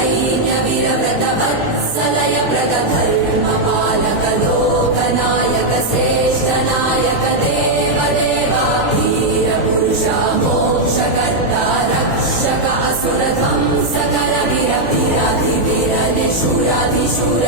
सैन्यवीरव्रतवत्सलय व्रतधर्मपालक लोकनायक श्रेष्ठनायक देवदेवा वीरपुरुषा मोक्षकर्ता रक्षक असुरध्वंसकर वीर वीराधिवीर निशूराधिशूर